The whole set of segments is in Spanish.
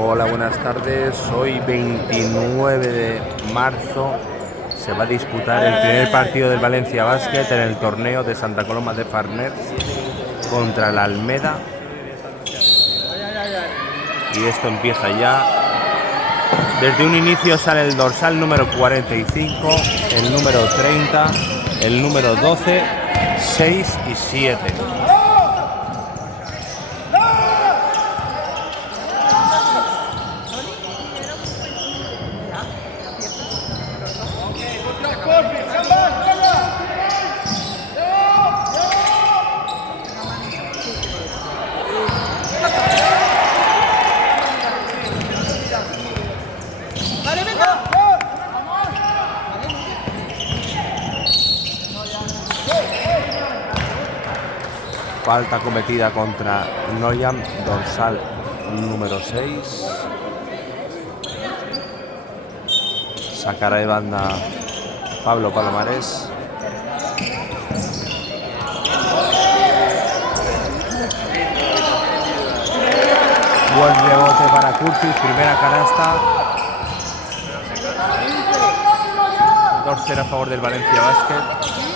Hola, buenas tardes. Hoy 29 de marzo se va a disputar el primer partido del Valencia Basket en el torneo de Santa Coloma de Farners contra la Almeda. Y esto empieza ya. Desde un inicio sale el dorsal número 45, el número 30, el número 12, 6 y 7. Falta cometida contra Noyam, dorsal número 6. Sacará de banda Pablo Palomares. Buen rebote para Curtis, primera canasta. 2-0 a favor del Valencia Basket.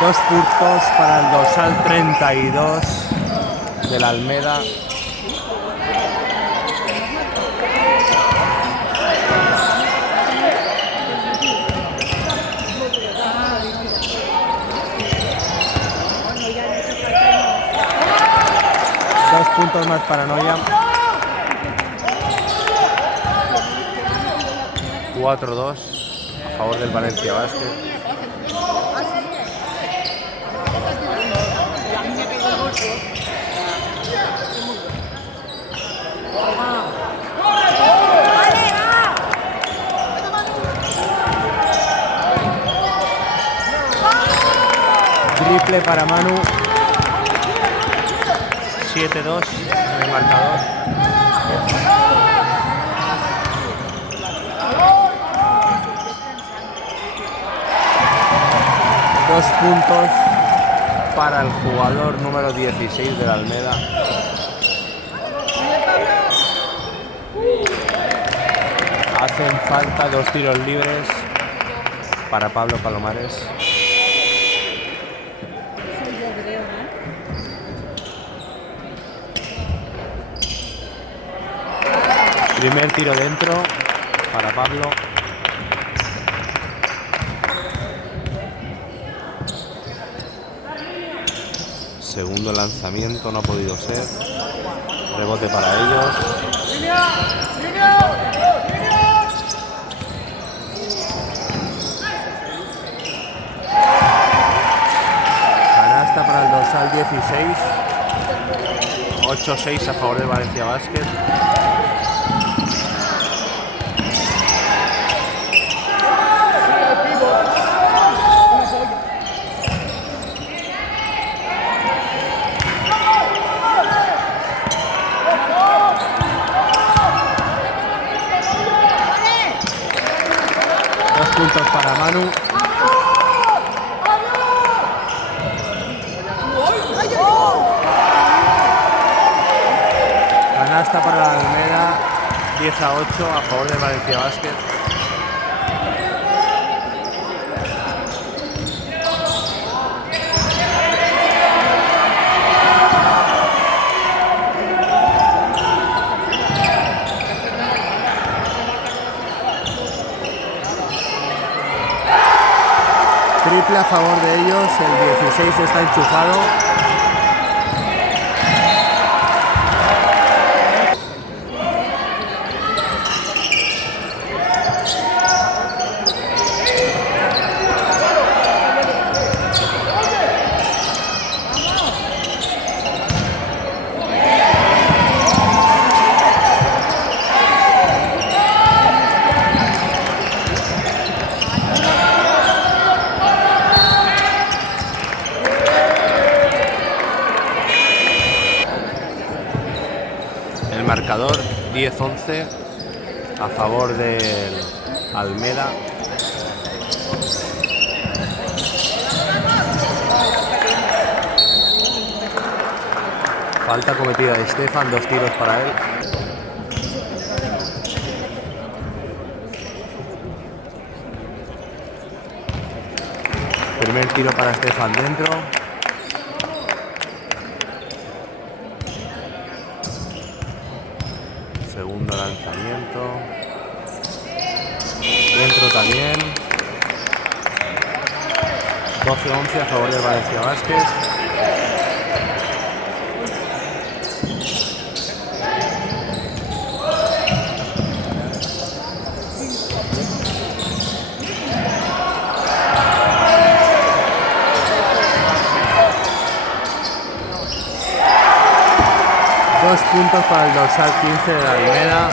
Dos puntos para el dorsal 32 de la Almeda. Dos puntos más para Noyam. 4-2 a favor del Valencia Basket. Triple para Manu. 7-2 en el marcador. Dos puntos para el jugador número 16 de la Almeda. Hacen falta dos tiros libres para Pablo Palomares. Primer tiro dentro para Pablo. Segundo lanzamiento, no ha podido ser. Rebote para ellos. Canasta para el dorsal 16. 8-6 a favor del Valencia Basket. Puntos para Manu. Canasta para la Almeda. 10-8 a favor del Valencia Basket. Triple a favor de ellos, el 16 está enchufado. marcador 10-11 a favor del Almeda. Falta cometida de Estefan, 2 tiros para él. Primer tiro para Estefan dentro. Segundo lanzamiento. Dentro también. 12-11 a favor del Valencia Basket. Dos puntos para el dorsal 15 de la Almeda.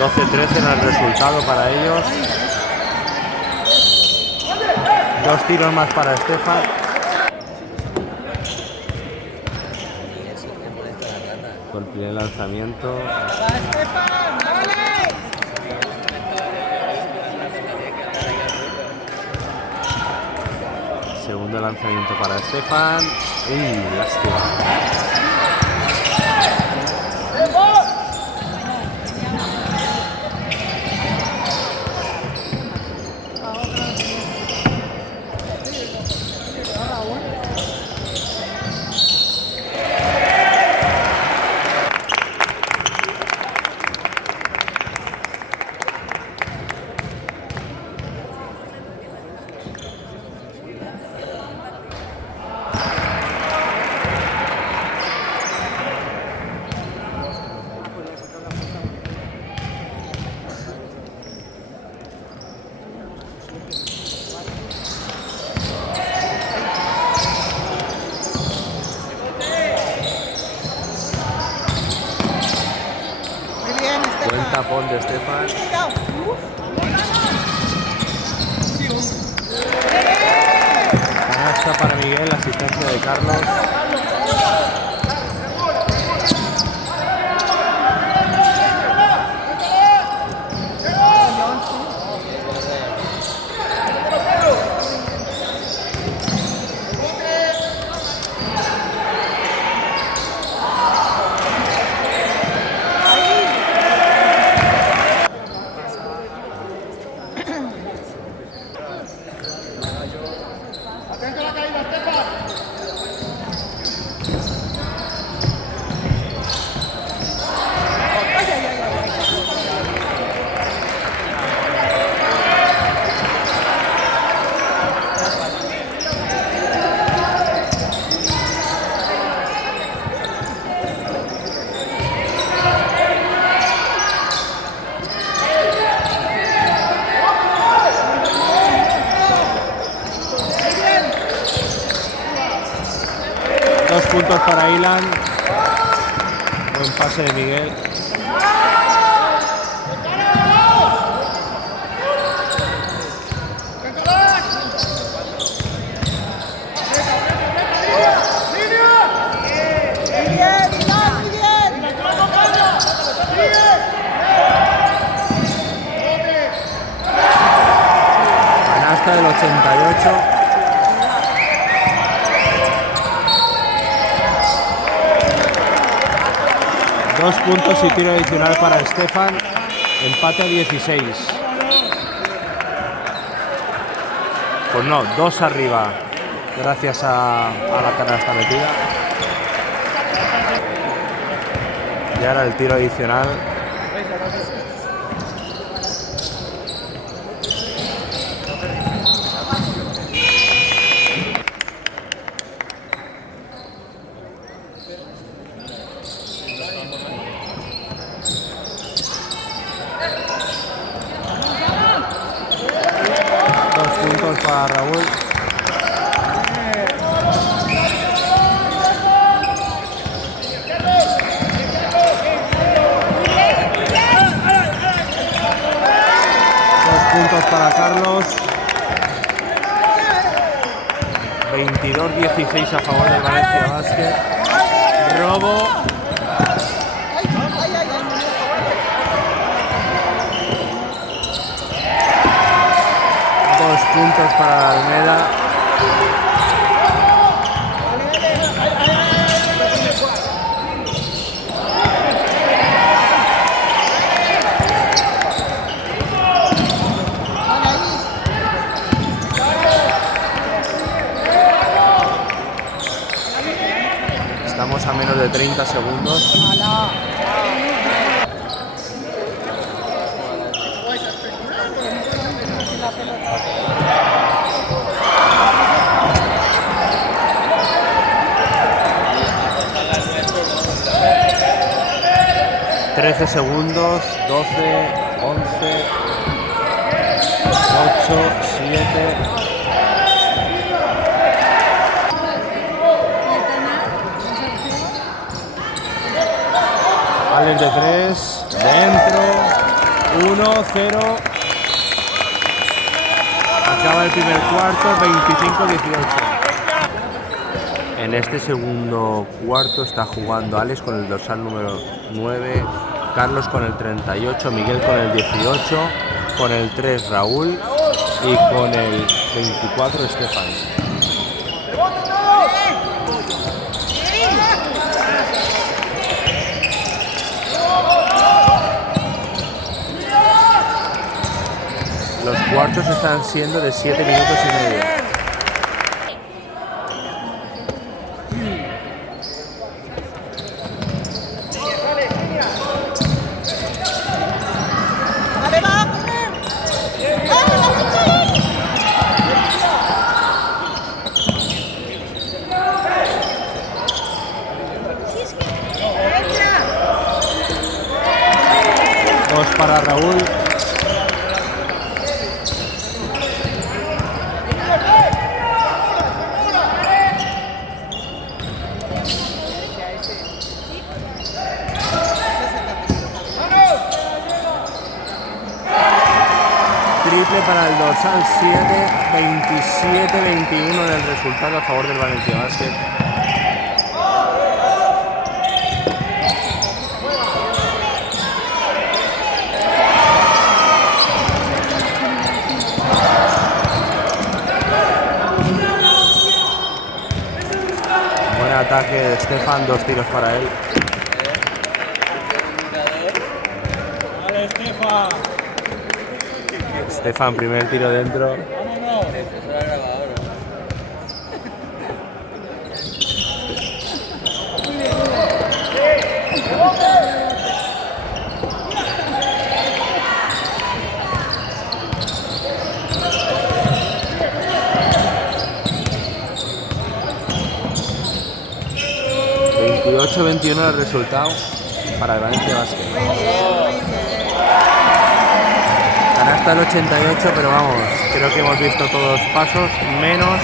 12-13 en el resultado para ellos. 2 tiros más para Estefan. Por el primer lanzamiento. Segundo lanzamiento para Estefan. Lástima. Buen tapón de Estefan. Canasta para Miguel, asistencia de Carlos. Puntos para Ilan. Buen pase de Miguel. Canasta del 88. Dos puntos y tiro adicional para Estefan. Empate a 16. Pues no, 2 arriba. Gracias a la canasta metida. Y ahora el tiro adicional. Para Raúl. Dos puntos para Carlos. 22-16 a favor del Valencia Basket. Robo para la Almeda. Estamos a menos de 30 segundos. 13 segundos, 12, 11, 8, 7. Alex de 3, dentro, 1, 0. Acaba el primer cuarto, 25-18. En este segundo cuarto está jugando Alex con el dorsal número 9, Carlos con el 38, Miguel con el 18, con el 3 Raúl y con el 24 Estefan. Los cuartos están siendo de 7 minutos y medio. Dos para Raúl. Triple para el dorsal 7, 27-21 en el resultado a favor del Valencia Basket. Buen ataque de Estefan, 2 tiros para él. Vale, Estefan. Estefan, primer tiro dentro. Vámonos. 28-21 el resultado para el Valencia Basket. Canasta el 88, pero vamos, creo que hemos visto todos los pasos, menos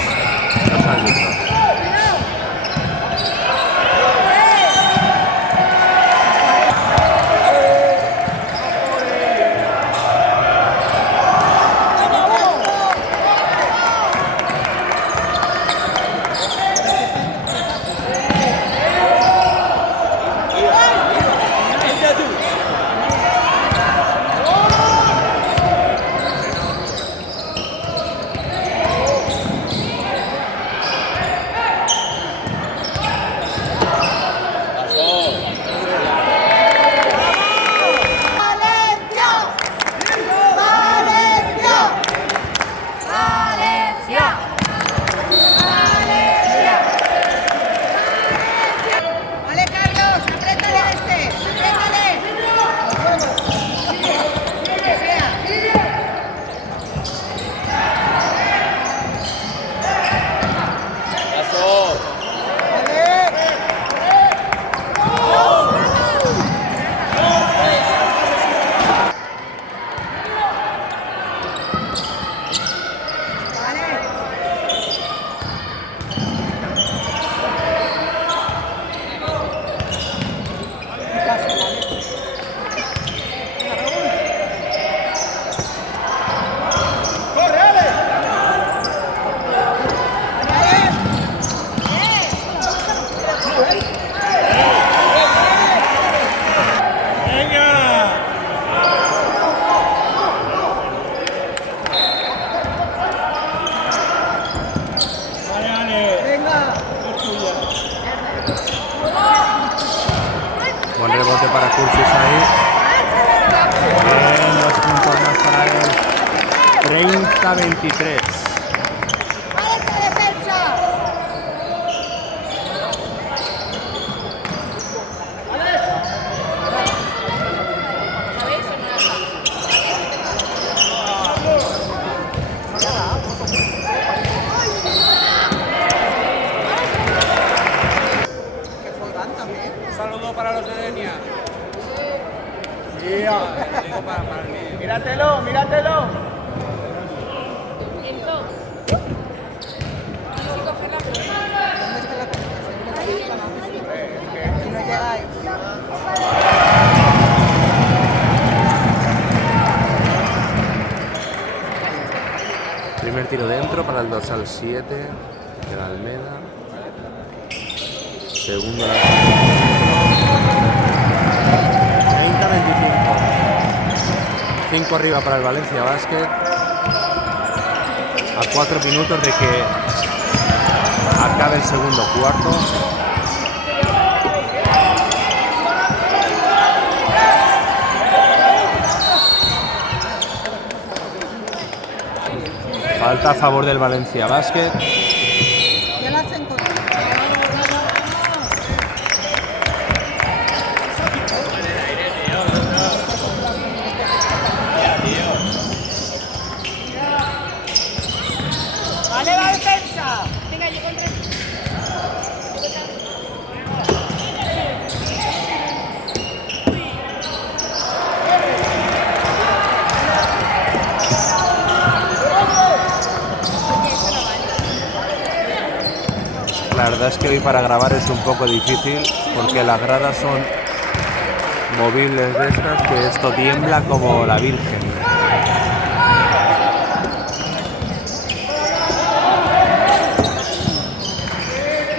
los árbitros. Buen rebote para Curtis ahí. Bien, 2 puntos más para él. 30-23. Míratelo, míratelo. Primer tiro dentro para el dorsal 7 de la Almeda. Segundo la 30-25. 5 arriba para el Valencia Basket. A 4 minutos de que acabe el segundo cuarto. Falta a favor del Valencia Basket. Ya la hacen con... ¡Vale la defensa! Venga, yo contra... La verdad es que hoy para grabar es un poco difícil porque las gradas son movibles de estas, que esto tiembla como la Virgen.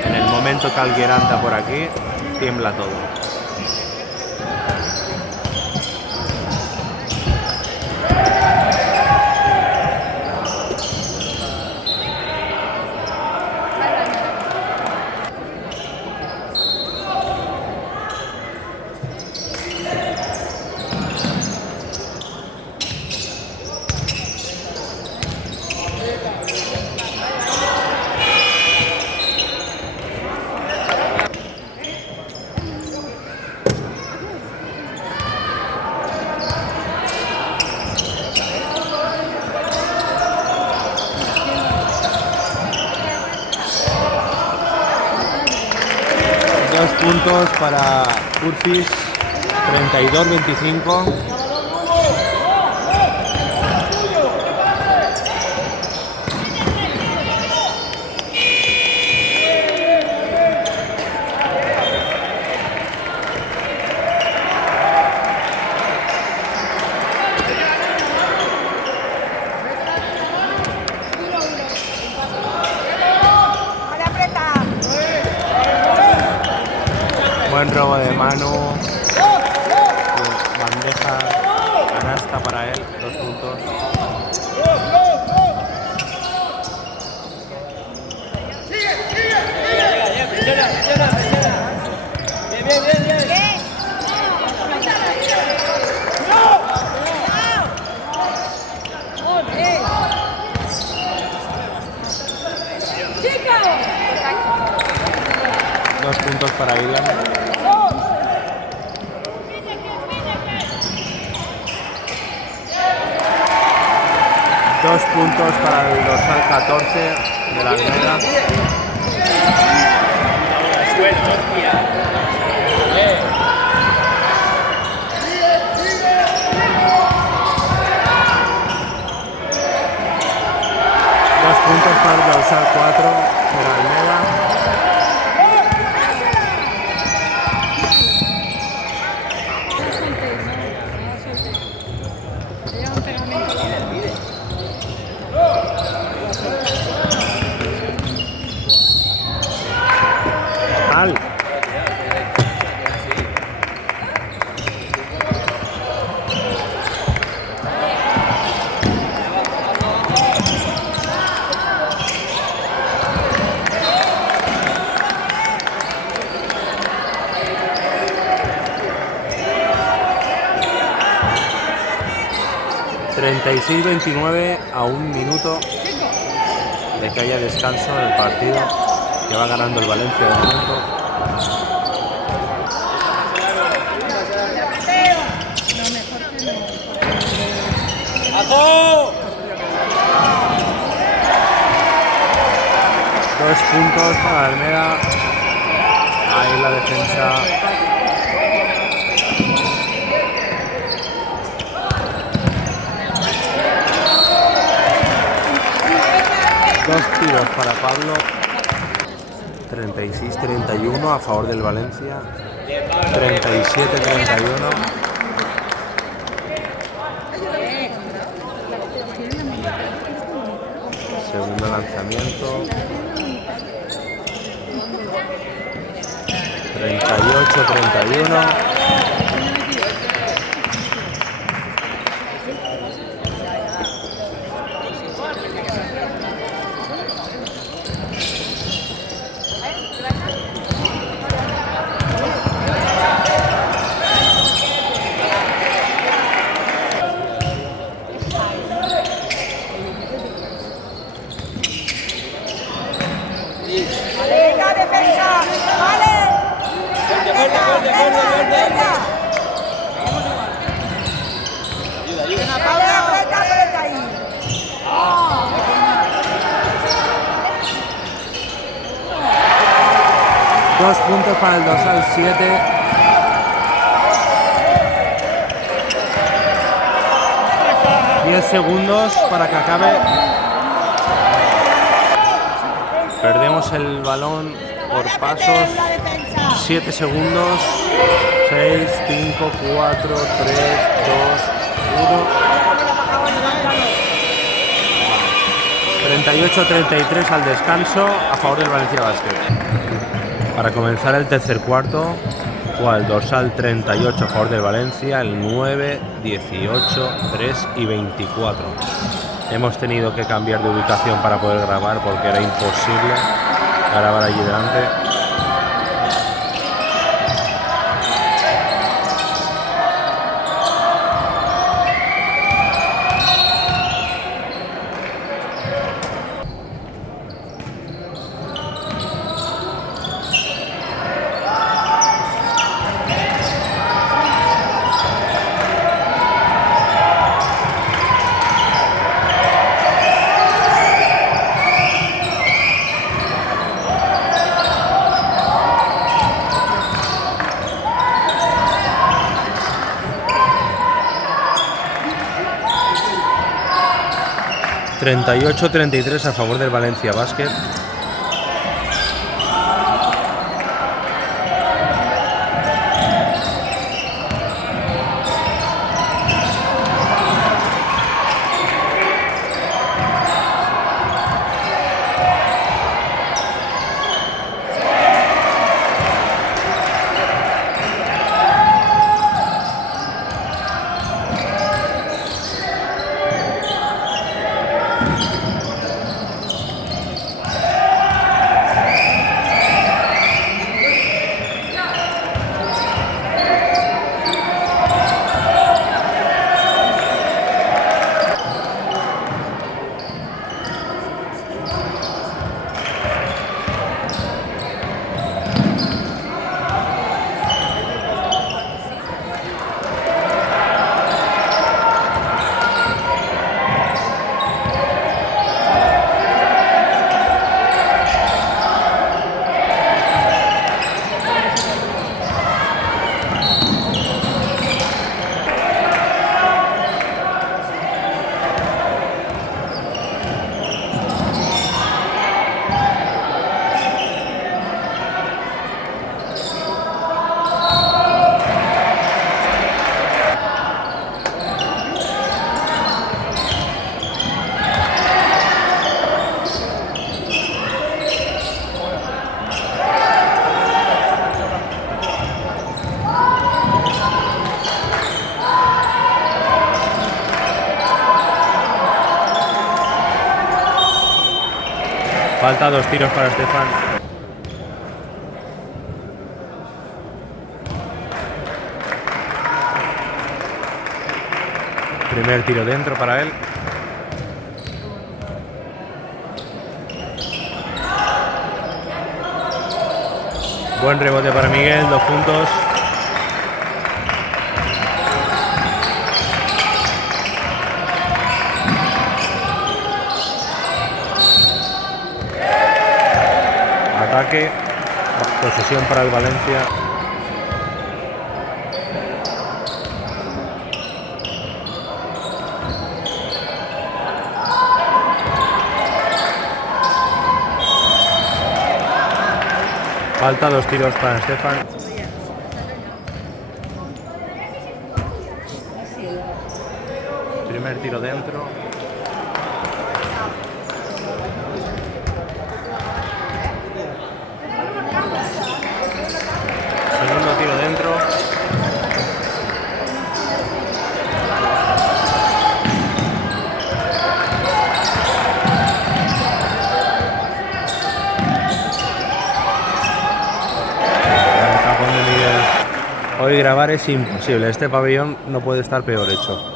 En el momento que alguien anda por aquí, tiembla todo. Puntos para Curtis, 32-25. Buen robo de mano, bandeja, canasta para él, 2 puntos. Dos puntos para Ilan. Dos puntos para el dorsal 14 de la Almeda. Dos puntos para el dorsal 4 de la Almeda. 36-29 a un minuto de que haya descanso en el partido, que va ganando el Valencia de momento. Dos puntos para Almeda. Ahí la defensa. Dos tiros para Pablo. 36-31 a favor del Valencia. 37-31. Segundo lanzamiento. 38-31. Venga, defensa. Vale. Dos puntos para el dorsal 7. Diez segundos para que acabe. Perdemos el balón por pasos. 7 segundos. 6, 5, 4, 3, 2, 1. 38-33 al descanso a favor del Valencia Basket. Para comenzar el tercer cuarto, juega el dorsal 38 a favor del Valencia, el 9, 18, 3 y 24. Hemos tenido que cambiar de ubicación para poder grabar porque era imposible grabar allí delante. ...38-33 a favor del Valencia Basket. Falta 2 tiros para Estefan. Primer tiro dentro para él. Buen rebote para Miguel, 2 puntos. Ataque, posesión para el Valencia. Falta 2 tiros para Estefan. Primer tiro dentro. Segundo tiro dentro. Hoy grabar es imposible, este pabellón no puede estar peor hecho.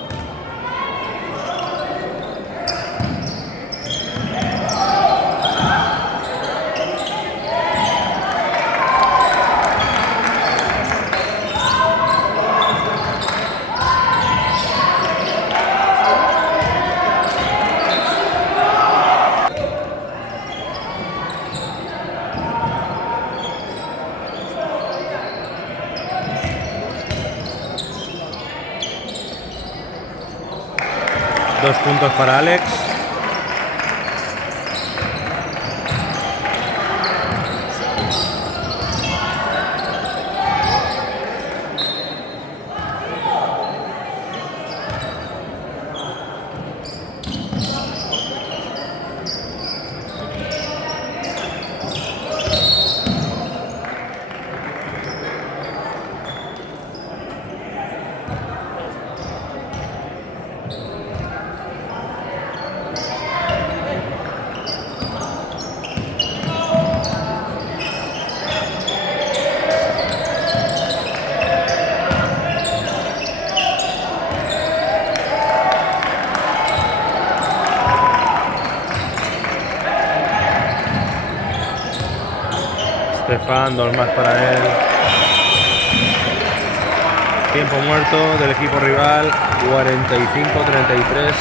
Dos puntos para Alex. Estefan, 2 más para él. Tiempo muerto del equipo rival, 45-33.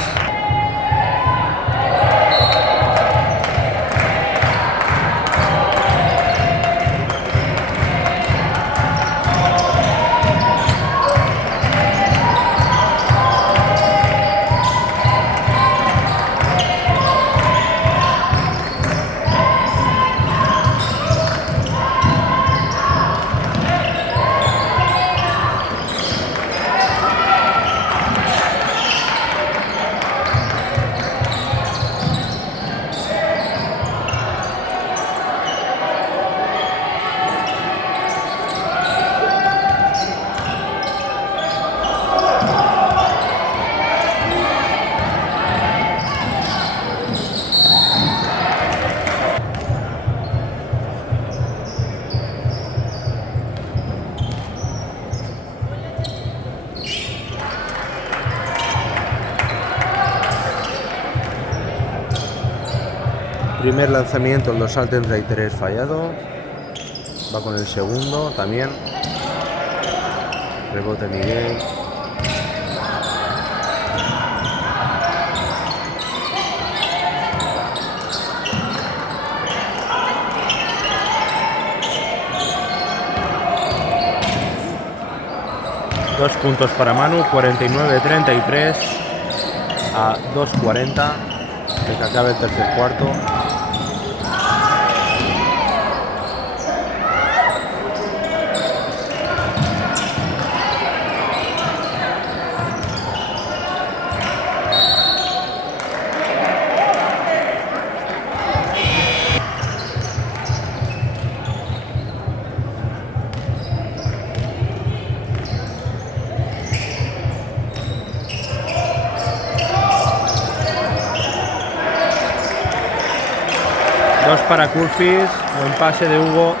Primer lanzamiento, el dorsal 33 fallado. Va con el segundo también. Rebote Miguel. Dos puntos para Manu, 49-33 a 2:40 de que acabe el tercer cuarto. Dos para Curfis, buen pase de Hugo.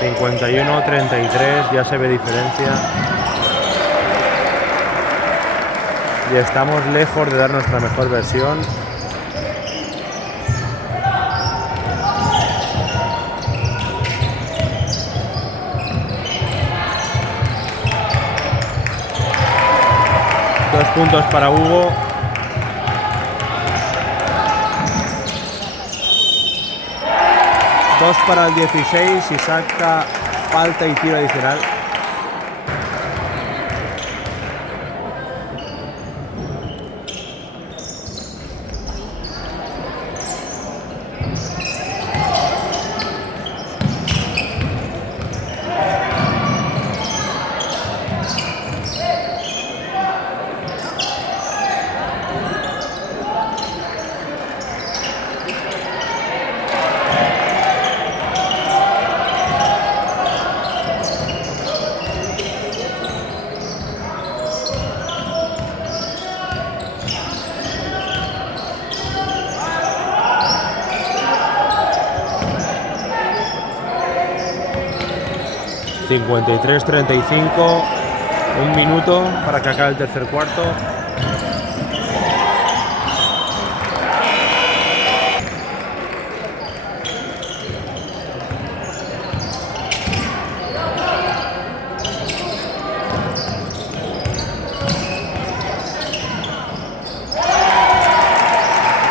51-33, ya se ve diferencia. Y estamos lejos de dar nuestra mejor versión. Dos puntos para Hugo. Dos para el 16 y saca falta y tiro adicional. (53-35), un minuto para que acabe el tercer cuarto.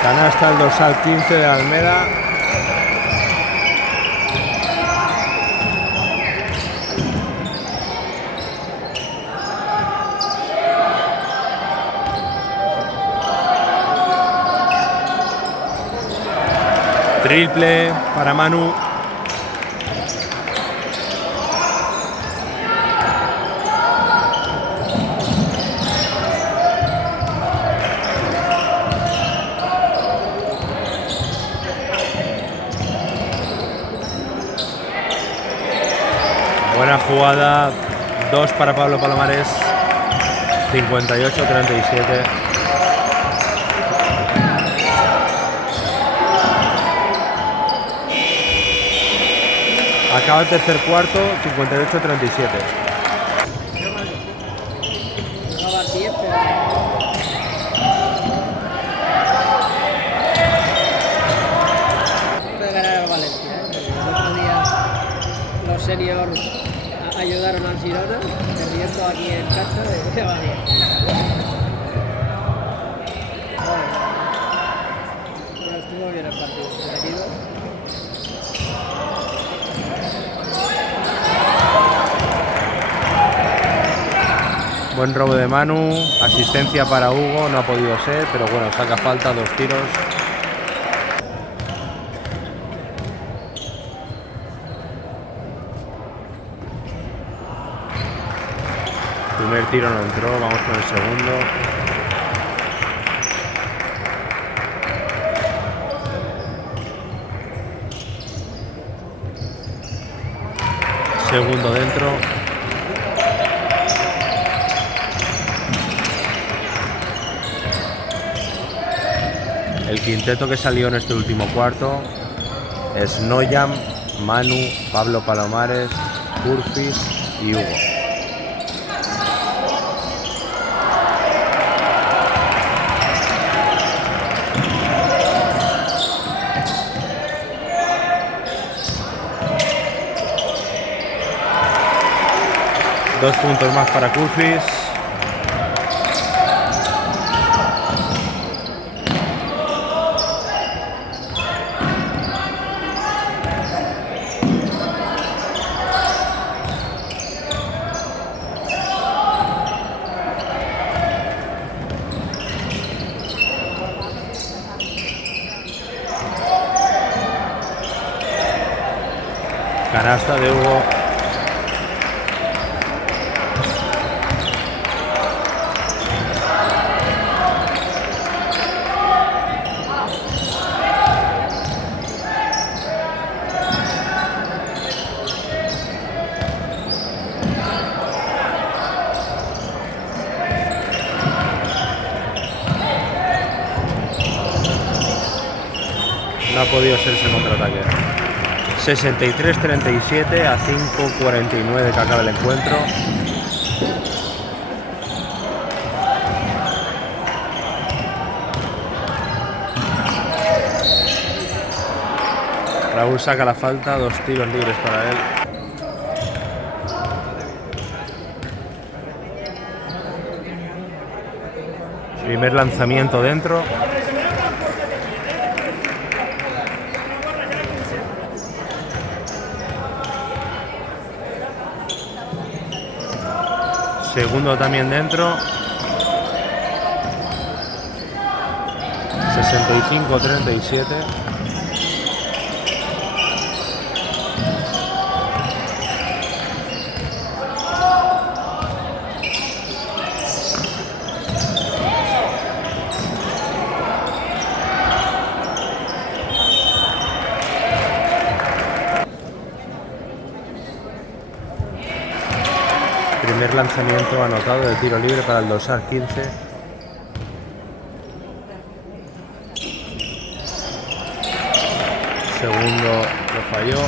Canasta el dorsal 15 de Almeda. Triple para Manu. Buena jugada. Dos para Pablo Palomares. 58-37. Acaba el tercer cuarto, 58-37. Jugaba 10, pero... puede ganar al Valencia, ¿eh? Porque el otro día los seniors ayudaron al Girona, perdiendo aquí en casa de Badía. Bueno, estuvo bien el partido, entretenido. Buen robo de Manu, asistencia para Hugo, no ha podido ser, pero bueno, saca falta, dos tiros. Primer tiro no entró, vamos con el segundo. Segundo dentro. El quinteto que salió en este último cuarto es Noyam, Manu, Pablo Palomares, Curfis y Hugo. Dos puntos más para Curfis. Canasta de Hugo. No ha podido ser ese contraataque. 63-37 a 5:49 que acaba el encuentro. Raúl saca la falta, 2 tiros libres para él. Primer lanzamiento dentro. Segundo también dentro. 65-37. Primer lanzamiento anotado de tiro libre para el dorsal 15. Segundo lo falló.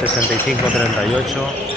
65-38.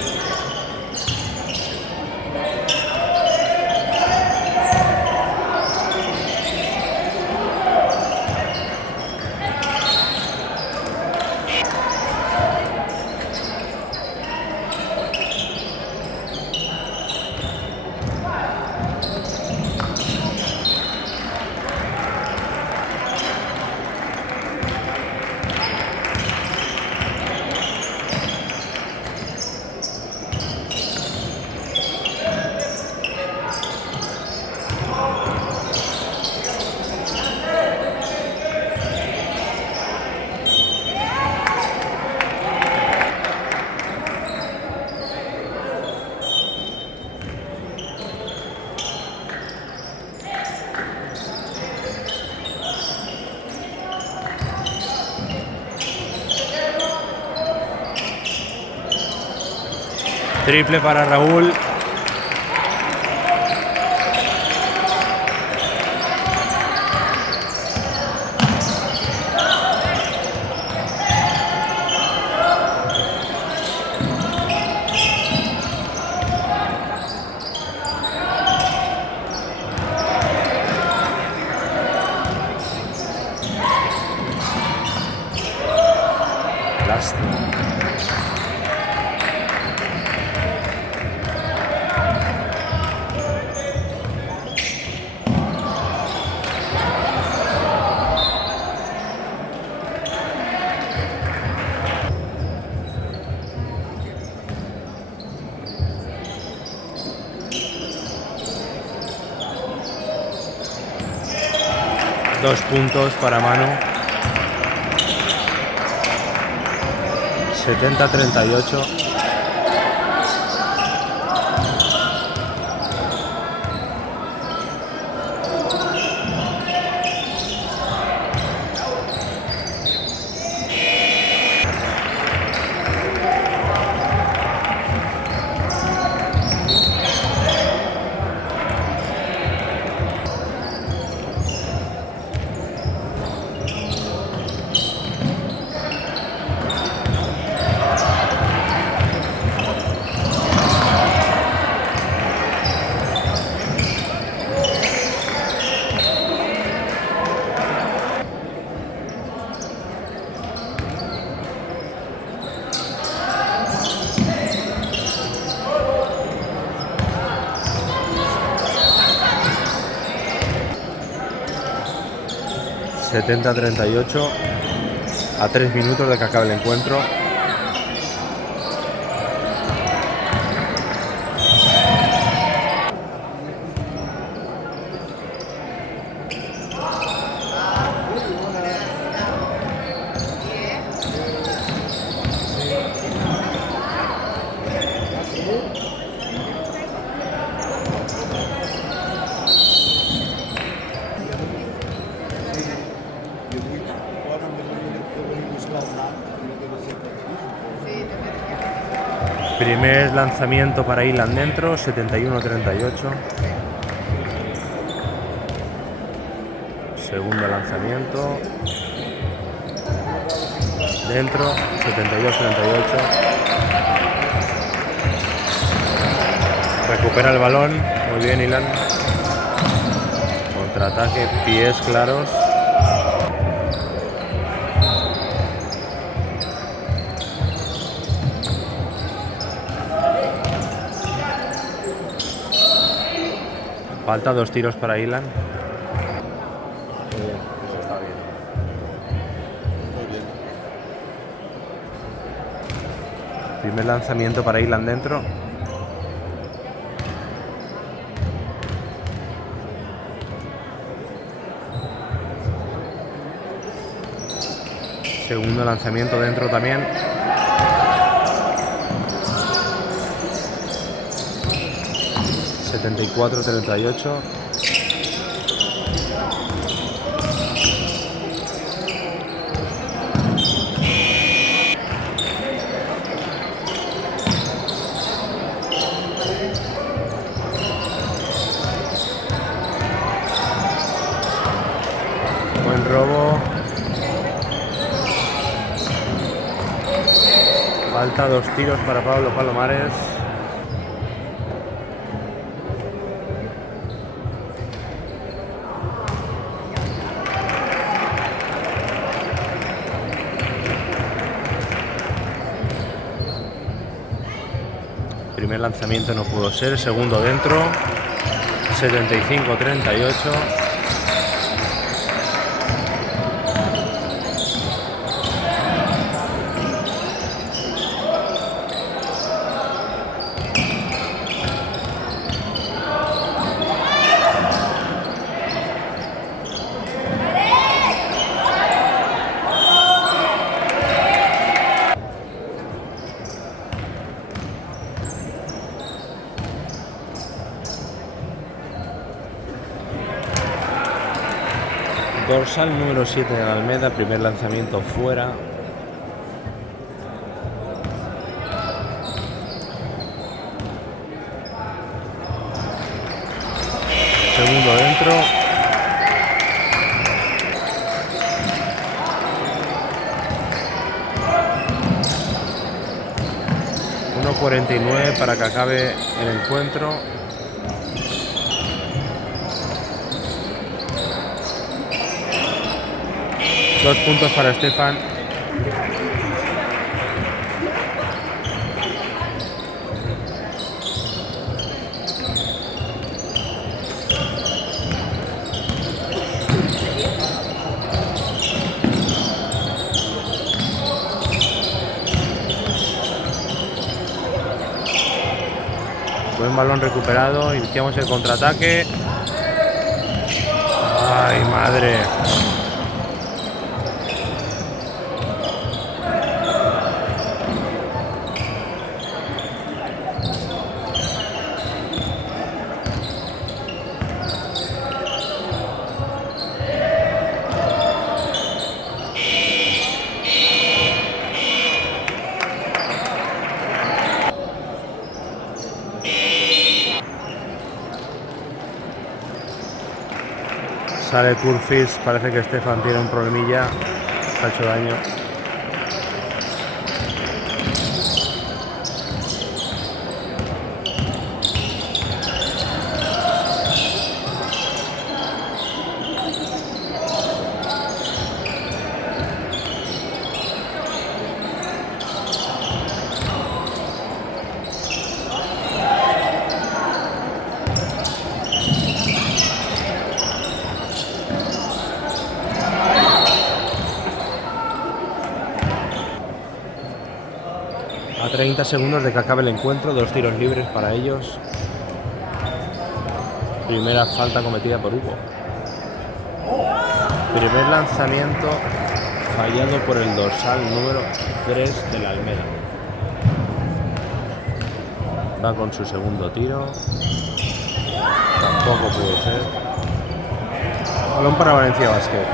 Triple para Raúl. Lástima. Dos puntos para Manu. 70-38. ...70-38... a 3 minutos de que acabe el encuentro. Primer lanzamiento para Island dentro, 71-38. Segundo lanzamiento Dentro, 72-38. Recupera el balón. Muy bien, Ilan. Contraataque, pies claros. Falta 2 tiros para Ilan. Muy bien, eso está bien. Muy bien. Primer lanzamiento para Ilan dentro. Segundo lanzamiento dentro también. (74-38). Buen robo. Falta 2 tiros para Pablo Palomares. Primer lanzamiento no pudo ser, segundo dentro, 75-38. Dorsal número 7 de Almeda, primer lanzamiento fuera. Segundo dentro. .49 para que acabe el encuentro. Dos puntos para Estefan. Buen balón recuperado. Iniciamos el contraataque. ¡Ay, madre! Sale Curfis, parece que Estefan tiene un problemilla, se ha hecho daño. A 30 segundos de que acabe el encuentro, 2 tiros libres para ellos. Primera falta cometida por Hugo. Primer lanzamiento fallado por el dorsal número 3 de la Almeda. Va con su segundo tiro. Tampoco pudo ser. Balón para Valencia Basket.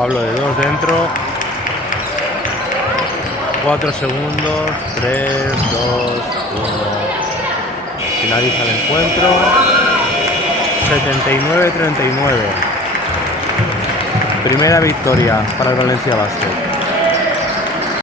Pablo de 2 dentro. 4 segundos. 3, 2, 1. Finaliza el encuentro. 79-39. Primera victoria para el Valencia Basket.